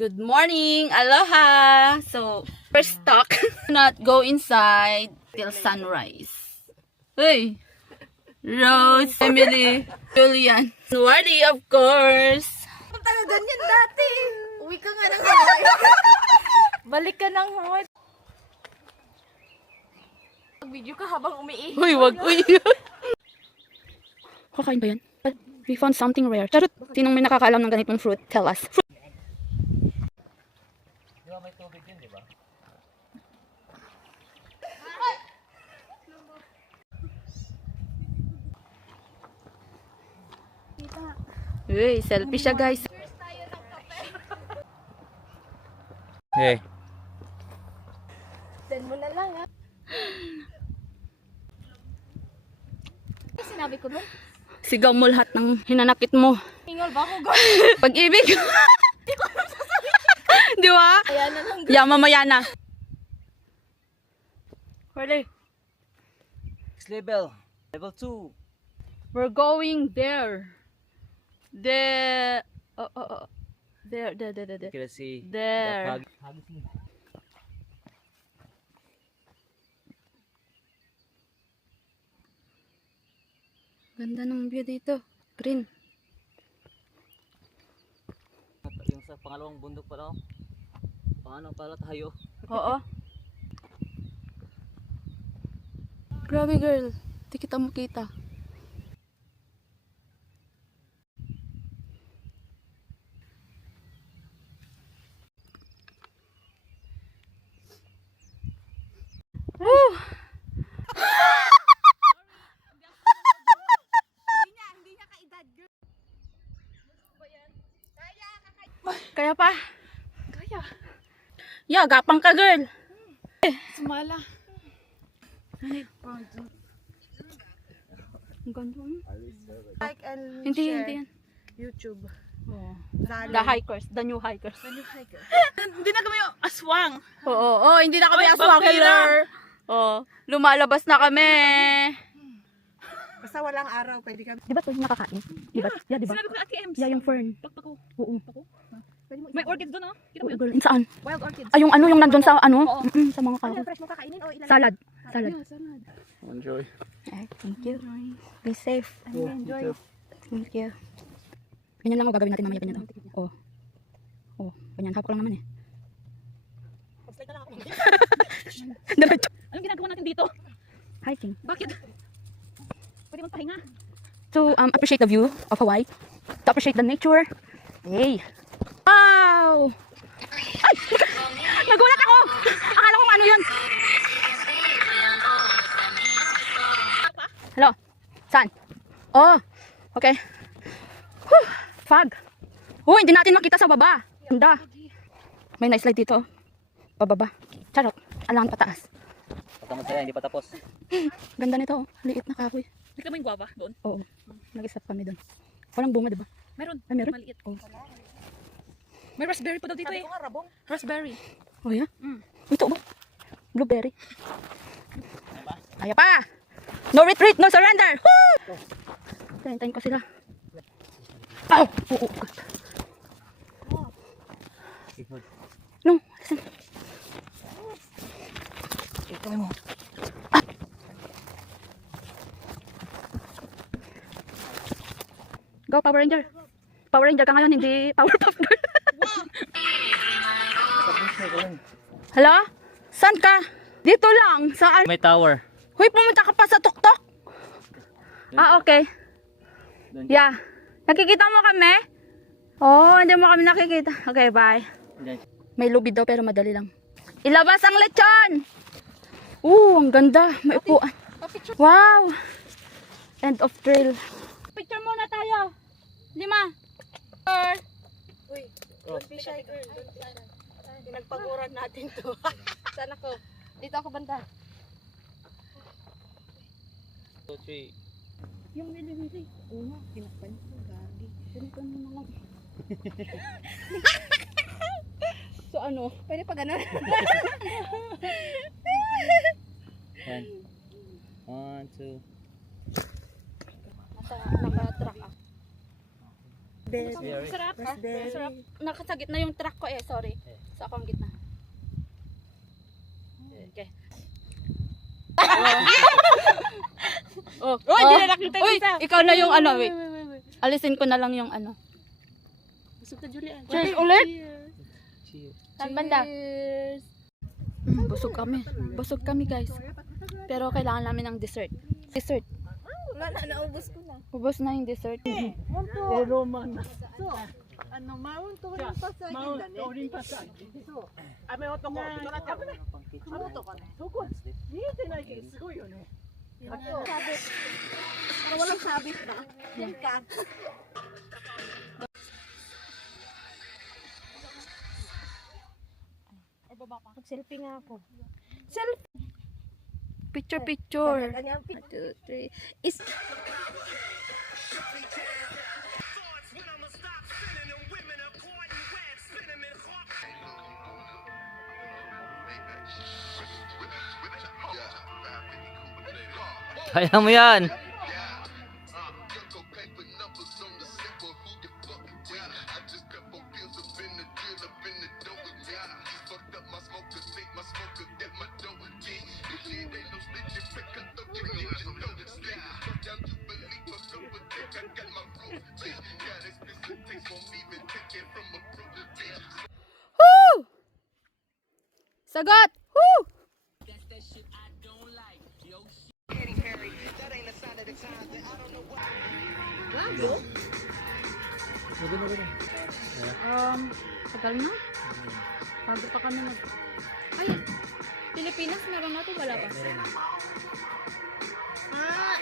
Good morning! Aloha! So, first stock. Not go inside till sunrise. Hey! Rose, Emily, Julian, Wardy, of course. Tayo ganyan dati. Uwi ka nga ng Hawaii. Balik ka ng Hawaii. Mag-video ka habang umiihi. Uy, wag, uy. Kakain ba yan? We found something rare. Charot! Sinong may nakakaalam ng ganitong fruit? Tell us. Fruit. Di ba may tubig din, di ba? Uy, selfie siya guys. Hey. Send mo na lang ha. Sinabi ko nun. Sigaw mo lahat ng hinanakit mo. Ingol ba ako gawin? Pag-ibig. Di ba? Kaya na lang. Yeah, mamaya na. Ready? Next level. Level 2. We're going there. There. There. You can see There. the fog. Ganda ng view dito. Green. Yung sa pangalawang bundok pala. Paano pala tayo? Oo. Grabe girl. Di kita makita. Woo! Kaya pa? Kaya. Yeah, gapang ka girl. Sumala. Ang ganda. Like and Hindi share. yan. YouTube. Oh. Zalo. The hikers, the new hikers. New hiker. Hindi na kami yung aswang. Oo, hindi na kami Oy, aswang vampira. killer. Oh, lumalabas na kami. Basta walang araw, pwede kami. Di ba ito yung nakakain? Di ba? Yeah, di ba? Sinabi ko kay Ate Ems. Yeah, yung fern. Pakpako. Oo. Pwede mo May orchids doon, oh. Kita mo Oo, yun? girl. Saan? Wild orchids. Ay, yung ano, yung nandun sa ano? Oo. Sa mga Ano kahoy. yan, fresh mo kakainin o ilan? Salad. Salad. Yeah, salad. Enjoy. Ay, thank you. Be safe. Enjoy. Thank you. Ganyan lang ang gagawin natin mamaya ganyan. Oh. Oh, ganyan. Hapok lang naman eh. Pag-slide na lang ako. Diretso. Anong ginagawa natin dito? Hiking. Bakit? Pwede magpahinga. To appreciate the view of Hawaii. To appreciate the nature. Hey. Wow! Ay! Nagulat ako! Akala ko ano yun. Hello? Saan? Oh, okay. Whew, fog. Oh, hindi natin makita sa baba. Ganda. May nice light dito. Pababa. Charot. Alangan pataas. Pagkamot sila, hindi pa tapos. Ganda nito. Oh. Liit na kahoy. Hindi ka mo yung guava doon. Oo. Nag-isap kami doon. Walang bunga, diba? Meron. Ay, meron? Maliit. Oh. May raspberry pa daw dito Sabi eh. ko nga, rabong. Raspberry. Oh, yeah? Mm. Ito ba? Blueberry. Kaya pa! No retreat, no surrender! Woo! Tayin ko sila. Ow! Oo, God. No, listen. Ito mo. Go, Power Ranger. Power Ranger ka ngayon, hindi Powerpuff Girl. Hello? Saan ka? Dito lang. Saan? May tower. Hoy, pumunta ka pa sa tuktok? Ah, okay. Doon. Yeah. Nakikita mo kami? Oh, hindi mo kami nakikita. Okay, bye. Diyan. May lubid daw pero madali lang. Ilabas ang lechon! Ang ganda. May upuan. Wow! End of trail. Picture muna tayo. 5. Uy, don't be shy girl. Don't be shy. Pinagpaguran natin to. Saan ako? Dito ako banda. 2, 3. Yung wili-wili. Oo nga, pinakpan ko. Gagi. Ganito mo na lang. So ano? Pwede pa ganun. Yan. 1, 2. Naka-track ako. Raspberry. Sarap. Sarap. Nasa gitna yung truck ko eh. Sorry. So ako ang gitna. Okay. Oh, Hindi na nakita yung Uy, isa. ikaw na yung ano, wait. Alisin ko na lang yung ano. Busog na, Julian. Cheers ulit. Cheers. Saan banda? Busog kami. Busog kami, guys. Pero kailangan namin ng dessert. Dessert. Wala na, naubos ko na. Ubos na yung dessert. Pero man, Ano, maun to rin pa sa mount, akin. orin pa sa so, Ame, oto ko. Ito na tayo. Ano to ka na. そこ見えてないけどすごいよね。 Sabit. Pero walang sabit na. Yan ka. Mag-selfie nga ako. Picture, picture. Kanyang 1, 2, 3. Is... Kaya mo yan! Woo! Sagot! Woo! Tagal na. Bago pa kami nag... Ay, Pilipinas meron na to, wala pa. Ah,